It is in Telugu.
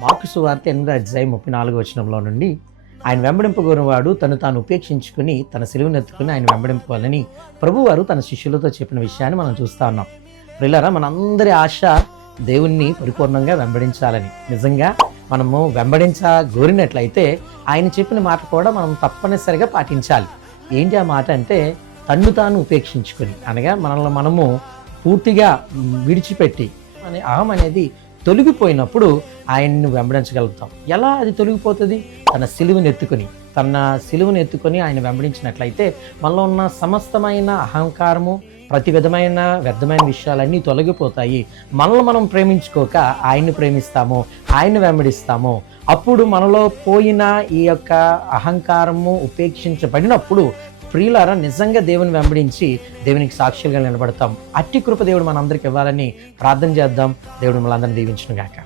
మార్కు సువార్త 8:34 నుండి ఆయన వెంబడింపగోరువాడు తను తాను ఉపేక్షించుకుని తన సిలువను ఎత్తుకుని ఆయన వెంబడింపాలని ప్రభువారు తన శిష్యులతో చెప్పిన విషయాన్ని మనం చూస్తూ ఉన్నాం. ప్రియులారా, మనందరి ఆశ దేవుణ్ణి పరిపూర్ణంగా వెంబడించాలని. నిజంగా మనము గోరినట్లయితే ఆయన చెప్పిన మాట కూడా మనం తప్పనిసరిగా పాటించాలి. ఏంటి ఆ మాట అంటే, తన్ను తాను ఉపేక్షించుకొని, అనగా మనల్ని మనము పూర్తిగా విడిచిపెట్టి అహం అనేది తొలగిపోయినప్పుడు ఆయన్ని వెంబడించగలుగుతాం. ఎలా అది తొలగిపోతుంది? తన సిలువను ఎత్తుకొని ఆయన వెంబడించినట్లయితే మనలో ఉన్న సమస్తమైన అహంకారము, ప్రతి విధమైన వ్యర్థమైన విషయాలన్నీ తొలగిపోతాయి. మనల్ని మనం ప్రేమించుకోక ఆయన్ని ప్రేమిస్తాము, ఆయన్ని వెంబడిస్తాము. అప్పుడు మనలో పోయిన ఈ యొక్క అహంకారము ఉపేక్షించబడినప్పుడు ప్రియులారా, నిజంగా దేవుని వెంబడించి దేవునికి సాక్షులుగా నిలబడతాం. అట్టి కృప దేవుడు మనందరికి ఇవ్వాలని ప్రార్థన చేద్దాం. దేవుడు మనందరిని దీవించును గాక.